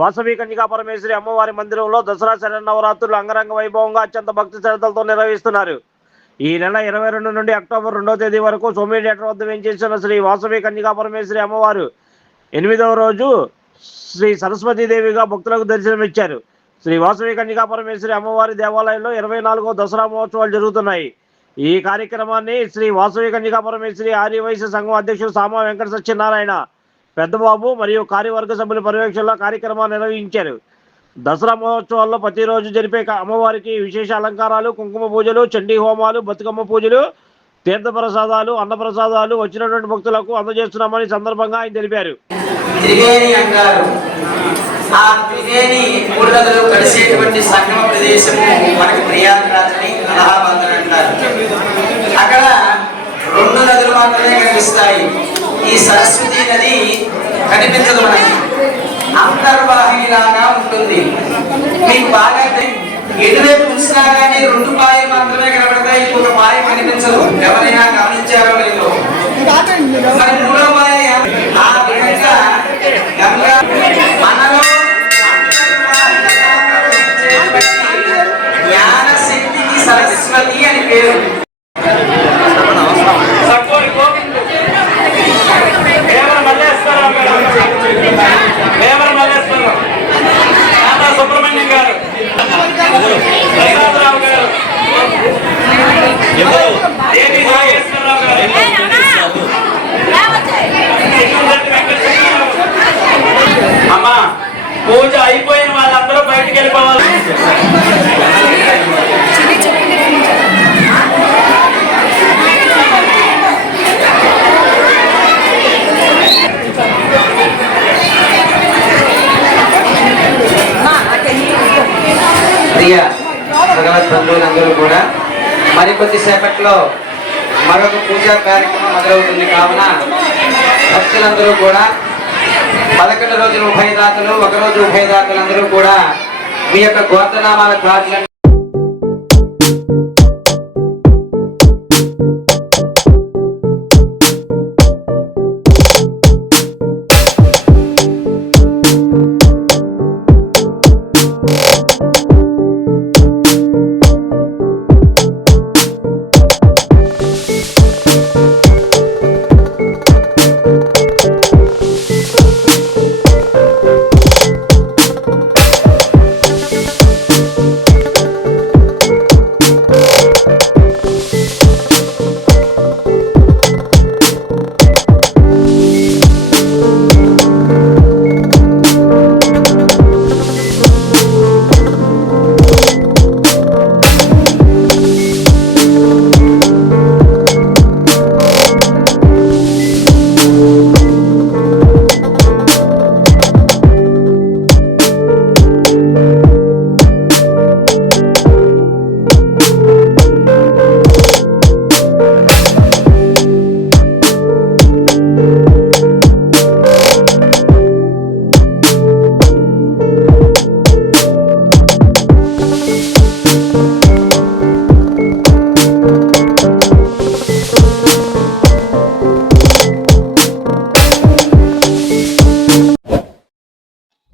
వాసవి కన్యకా పరమేశ్వరి అమ్మవారి మందిరంలో దసరా శరన్నవరాత్రులు అంగరంగ వైభవంగా అత్యంత భక్తి శ్రద్ధలతో నిర్వహిస్తున్నారు. ఈ నెల ఇరవై రెండు నుండి అక్టోబర్ రెండో తేదీ వరకు సోమేటేటర్ వద్ద వేయించేసిన శ్రీ వాసవి కన్యకా పరమేశ్వరి అమ్మవారు ఎనిమిదవ రోజు శ్రీ సరస్వతీదేవిగా భక్తులకు దర్శనమిచ్చారు శ్రీ వాసవి కన్యకా పరమేశ్వరి అమ్మవారి దేవాలయంలో ఇరవై నాలుగో దసరా మహోత్సవాలు జరుగుతున్నాయి. ఈ కార్యక్రమాన్ని శ్రీ వాసవి కన్యకా పరమేశ్వరి ఆర్యవైశ్య సంఘం అధ్యక్షుడు సామా వెంకట సత్యనారాయణ పెద్దబాబు మరియు కార్యవర్గ సభ్యుల పర్యవేక్షణలో కార్యక్రమాన్ని నిర్వహించారు. దసరా మహోత్సవాల్లో ప్రతిరోజు జరిపే అమ్మవారికి విశేష అలంకారాలు కుంకుమ పూజలు చండీ హోమాలు బతుకమ్మ పూజలు తీర్థప్రసాదాలు అన్నప్రసాదాలు వచ్చినటువంటి భక్తులకు అందజేస్తున్నామని సందర్భంగా ఆయన తెలిపారు. త్రివేణి అంటారు. ఆ త్రివేణి మూడు నదులు కలిసేటువంటి సంగమ ప్రదేశము మనకి ప్రయాగరాజ్ అని అలహాబాద్ అని అంటారు. అక్కడ రెండు నదులు మాత్రమే కనిపిస్తాయి. ఈ సరస్వతి నది కనిపించదు మనకి. అంతర్వాహిని లాగా ఉంటుంది. మీకు బాగా ఎటువైపు చూసినా కానీ రెండు పాయలు మాత్రమే కనబడతాయి. ఇంకొక పాయ కనిపించదు. ఎవరైనా గమనించారో లేదో. ప్రియ భగవత్ బంధువులందరూ కూడా. మరికొద్ది సేపట్లో మరొక పూజా కార్యక్రమం మొదలవుతుంది. కావున భక్తులందరూ కూడా పదకొండు రోజులు ఉభయదాతలు ఒకరోజు ఉభయదాతలు ఉభయదాతలందరూ కూడా మీ యొక్క గోత్రనామాల కార్డులను